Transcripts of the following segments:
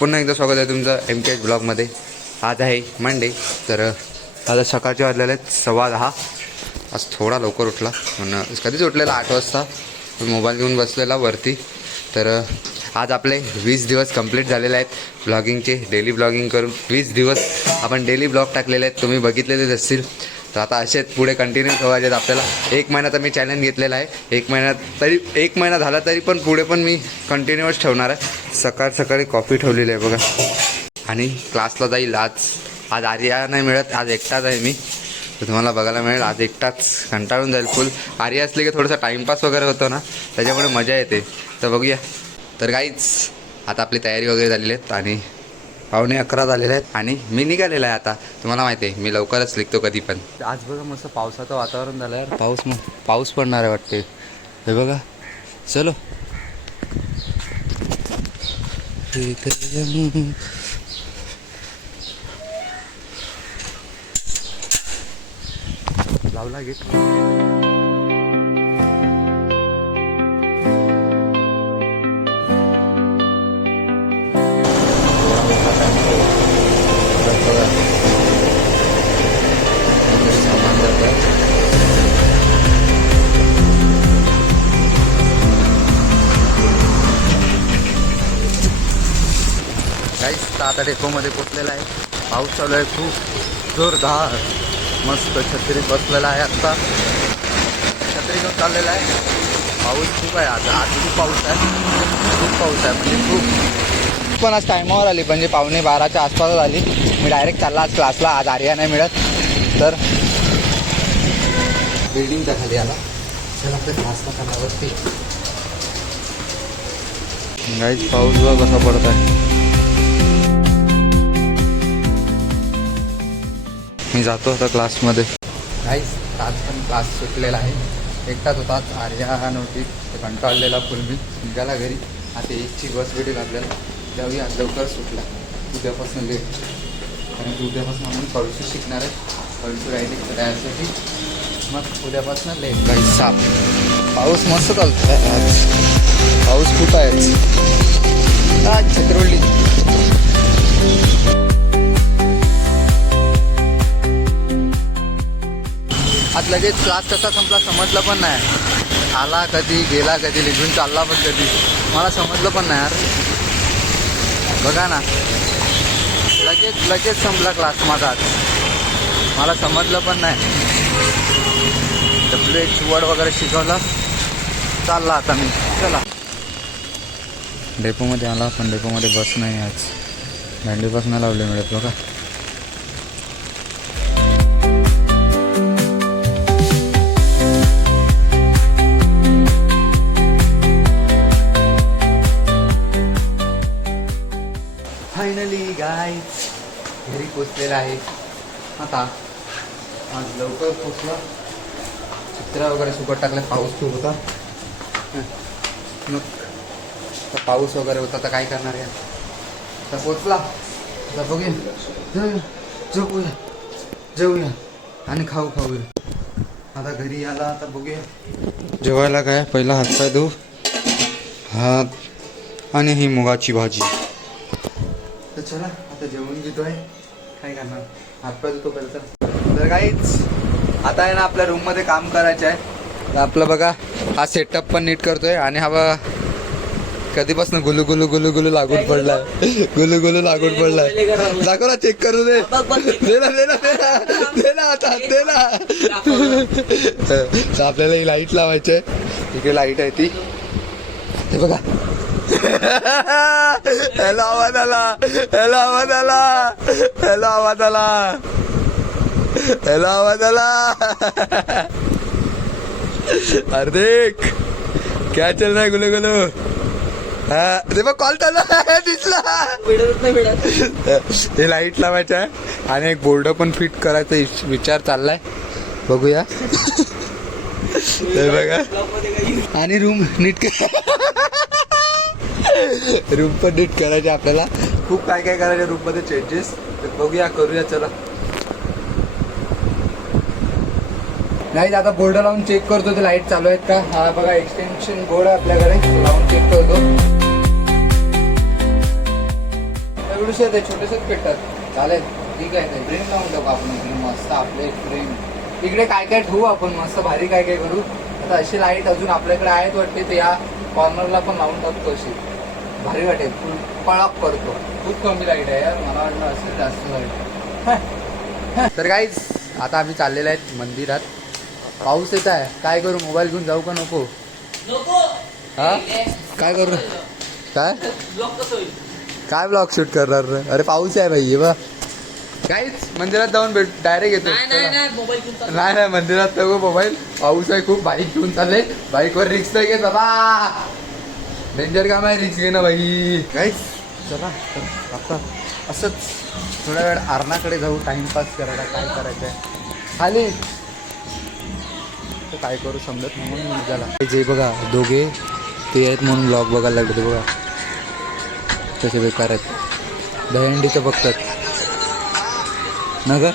पुन्हा एकदा स्वागत आहे तुमचं MKH ब्लॉगमध्ये. आज आहे मंडे. तर आता सकाळचे वाजलेले आहेत 10:15. आज थोडा लवकर उठला, म्हणून कधीच उठलेला 8 वाजता. मोबाईल घेऊन बसलेला वरती. तर आज आपले 20 दिवस कंप्लीट झालेले आहेत ब्लॉगिंगचे. डेली ब्लॉगिंग करून 20 दिवस आपण डेली ब्लॉग टाकलेले आहेत, तुम्ही बघितलेलेच असतील. तर आता असेच पुढे कंटिन्यू ठेवायचे आहेत आपल्याला. 1 महिन्याचा मी चॅलेंज घेतलेला आहे. 1 महिना झाला तरी पण पुढे पण मी कंटिन्यूअस ठेवणार आहे. सकाळी कॉफी ठेवलेली आहे बघा. आणि क्लासला जाईल आज आर्या नाही मिळत, आज एकटाच आहे मी. तर तुम्हाला बघायला मिळेल आज एकटाच. कंटाळून जाईल फुल. आर्या असली की थोडंसं टाईमपास वगैरे होतो ना, त्याच्यामुळे मजा येते. तर बघूया. तर गाईच आता आपली तयारी वगैरे झालेली आहेत आणि 11:15 झालेले आहेत आणि मी निघालेला आहे आता. तुम्हाला माहिती आहे मी लवकरच निघतो कधी पण. आज बघा मस्त पावसाचं वातावरण झालं यार. पाऊस पडणार आहे वाटते. हे बघा. चलो लावला गेट. काहीच आता डेपोमध्ये पोचलेला आहे. पाऊस चालू आहे खूप जोरदार. मस्त छत्रीत बसलेला आहे. आत्ता छत्री घेऊन चाललेला आहे. पाऊस खूप आहे. आज खूप पाऊस आहे. म्हणजे खूप. पण आज टायमावर आली, म्हणजे 11:15च्या आसपास आली. मी डायरेक्ट चालला आज क्लासला. आज आर्या नाही मिळत. तर बिल्डिंगच्या खाली आला. चला आपल्या क्लासला चालल्यावरती. गाईच पाऊस बघ कसा पडत आहे. मी जातो आता क्लासमध्ये. काहीच आज पण क्लास सुटलेला आहे. एकटाच होता. आर्या नव्हती. ते कंटाळलेला फुल. मी निघाला घरी. आता 1ची बस भेटेल आपल्याला. त्यावेळी आज लवकर सुटला. उद्यापासून लेट, कारण की उद्यापासून आपण कळसू शिकणार आहे. कळसू रायडिंग तयारसाठी. मग उद्यापासून लेट. काही साप. पाऊस मस्त चालतो आहे आज. पाऊस खूप आहे आज. छत्रवली आज लगेच क्लास कसा संपला समजलं पण नाही. आला कधी, गेला कधी, निघून चालला पण कधी, मला समजलं पण नाही यार. बघा ना, लगेच संपला क्लास माझा आज. मला समजलं पण नाही. WH वर्ड वगैरे शिकवलं. चालला आता मी. चला डेपोमध्ये आला, पण डेपोमध्ये बस नाही आज. दांडी बस नाही लावली मिळत बघा. फायनली गाईज घरी पोचलेला आहे. आता आज लवकर पोचला. चित्र वगैरे सुकट टाकलं. पाऊस खूप होता. मग पाऊस वगैरे होता तर काय करणार आहे. आता पोचला. आता बघूया, झोपूया, जेवूया आणि खाऊया. आता घरी आला. आता बघूया जेवायला काय. पहिला हातपाय धुवू. हात आणि ही मुगाची भाजी. तर चला आता जेवण घेतोय. काय करणार, हातपाय धुतो पहिलं. तर काहीच आता आहे ना आपल्या रूममध्ये काम करायचं आहे. तर आपलं बघा हा सेटअप पण नीट करतोय. आणि हा बघा कधीपासून गुलू लागून पडलाय. गुलू लागून पडलाय. दाखव ना, चेक करू दे. दे ना आता, दे ना. तर आपल्याला ही लाईट लावायची आहे. तिकडे लाईट आहे ती. ते बघा. ह्याला आवाज आला. अरे देख क्या चल रहा है गुलू. ते बघ कॉल चालू दिसला. ते लाईट लावायचं आहे आणि एक बोर्ड पण फिट करायचा विचार चाललाय. बघूया. ते बघा. आणि रूम नीट रूम पण नीट करायचे आपल्याला. खूप काय करायचं रूममध्ये चेंजेस. तर बघूया, करूया. चला नाही आता बोर्ड लावून चेक करतो ते लाईट चालू आहेत का. हा बघा एक्सटेन्शन बोर्ड आपल्याकडे लावून चेक करतो. दगडूशेठ आहे, छोटेसेच भेटतात. चालेल ठीक आहे. ते फ्रेम लावून टाकू आपण इकडे मस्त आपले फ्रेम. इकडे काय काय ठेवू आपण मस्त भारी काय काय करू. आता अशी लाईट अजून आपल्याकडे आहेत वाटते, ते या कॉर्नरला पण लावून टाकतो. अशी भारी वाटेल, फुल पळाप करतो. खूप कमी लाईट आहे यार, मला वाटलं असेल जास्त लाईट. तर काहीच आता आम्ही चाललेलो आहेत मंदिरात. पाऊस येत आहे, काय करू, मोबाईल घेऊन जाऊ का नको? हा काय करू, काय काय ब्लॉग शूट करणार रे? अरे पाऊस आहे भाई बा. काहीच मंदिरात जाऊन डायरेक्ट येतो. नाही नाही मंदिरात नको मोबाईल, पाऊस आहे खूप. बाईक घेऊन चालले, बाईकवर रिक्स नाही घेत बाबा, डेंजर काम आहे रिक्स घेणं भाई. काहीच चला तर आता असंच थोड्या वेळ आरणाकडे जाऊ टाइमपास करायला. काय करायचं आहे खाली, तर काय करू समजत नाही म्हणून झाला. जे बघा दोघे ते आहेत म्हणून ब्लॉग बघायला लागले. ते बघा कसे बेकार आहेत, दहीहंडीचं बघतात ना ग,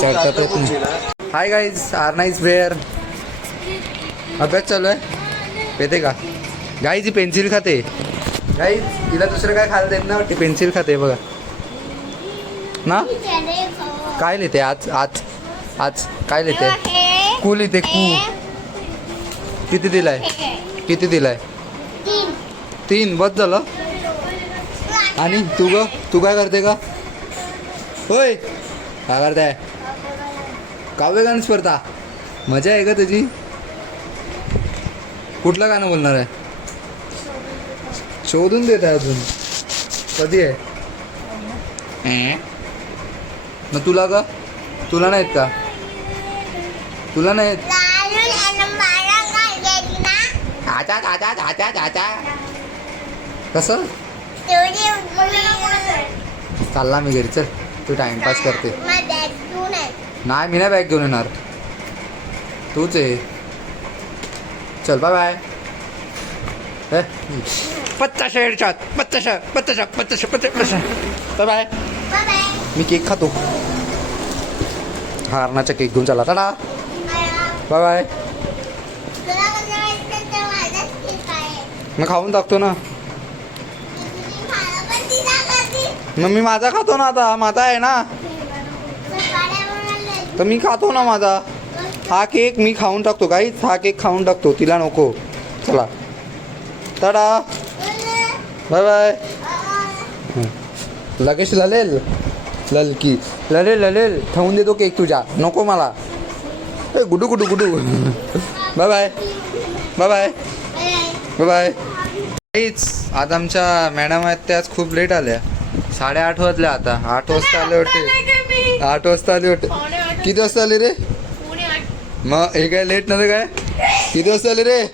चढतात येत नाही. हाय गाईज, आर नाईस वेअर. अभ्यास चालू आहे, पेते का गाईज? ही पेन्सिल खाते गाईज, तिला दुसरं काय खायला देत ना, ती पेन्सिल खाते बघा ना. काय लिहिते आज आज आज काय लिहिते? कू लिहिते, कू. किती दिलाय, किती दिलाय? 3. बस झालं. आणि तू ग, तू काय करते का? होय काय करताय? काव्यगान स्पर्धा, मजा आहे का तुझी? कुठलं गाणं बोलणार आहे? शोधून देत आहे अजून, कधी आहे? मग तुला का, तुला नाहीत का? तुला नाहीत? कसं चालला मी घरी, चल तू टाइमपास करते. नाही मी नाही बॅग घेऊन येणार, तूच आहे. चल बाय बाय. पत्ताशा हेडशॉट, पत्ताशा पत्ताशा पत्ताशा पत्ताशा. Bye bye. मी केक खातो, हारणाचा केक घेऊन चला. Tata bye bye. मग खाऊन टाकतो ना, मग मी माझा खातो ना, आता माझा आहे ना, तर मी खातो ना माझा. हा केक मी खाऊन टाकतो काहीच, हा केक खाऊन टाकतो, तिला नको. चला टाटा बाय बाय. लगेच ललेल ललकी ललेल ललेल खाऊन देतो केक तुझ्या, नको मला. ए Gudu Gudu Gudu. Bye bye bye bye bye bye. काहीच आज आमच्या मॅडम आहेत त्या आज खूप लेट आल्या. 8:30 वाजल्या. आता 8 वाजता आले होते, 8 वाजता आले होते. किती वाजता आले रे? मग हे काय लेट नव्हतं काय? किती वाजता आले रे?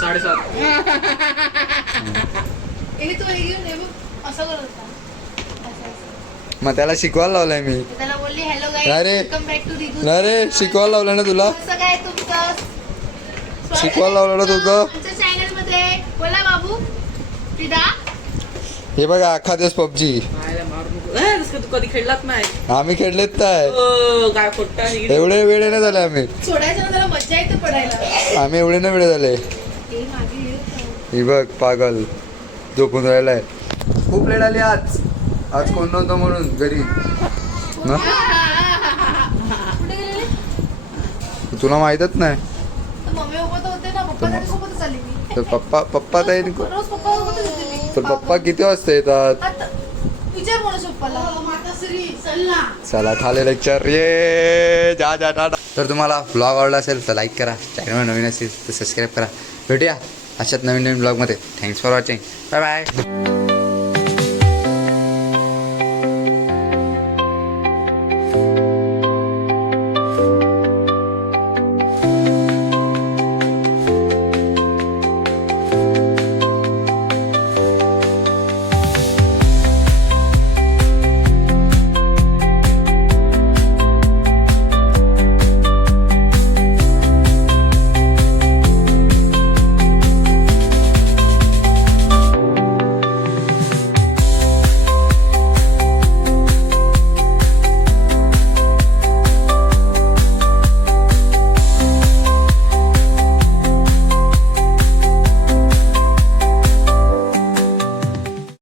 7:30. मग त्याला शिकवायला लावलंय मी. अरे अरे शिकवायला लावलं ना तुला, शिकवायला लावलं ना तुझं. हे बघा अख्खा दिवस पबजी. कधी खेळलात नाही? आम्ही खेळलेत काय एवढे वेळे नाही झाले आम्ही. आम्ही एवढे नाही वेळे झाले. ही बघ पागल झोपून राहिलाय. खूप लेट आली आज, आज कोण नव्हतं म्हणून घरी. तुला माहीतच नाही तर पप्पा तर पप्पा किती वाजता येतात? चला झाले लेक्चर. ये जा जा टाटा. तर तुम्हाला ब्लॉग आवडला असेल तर लाईक करा, चॅनलवर नवीन असेल तर सबस्क्राईब करा. भेटूया अशाच नवीन नवीन ब्लॉगमध्ये. Thanks for watching. Bye bye.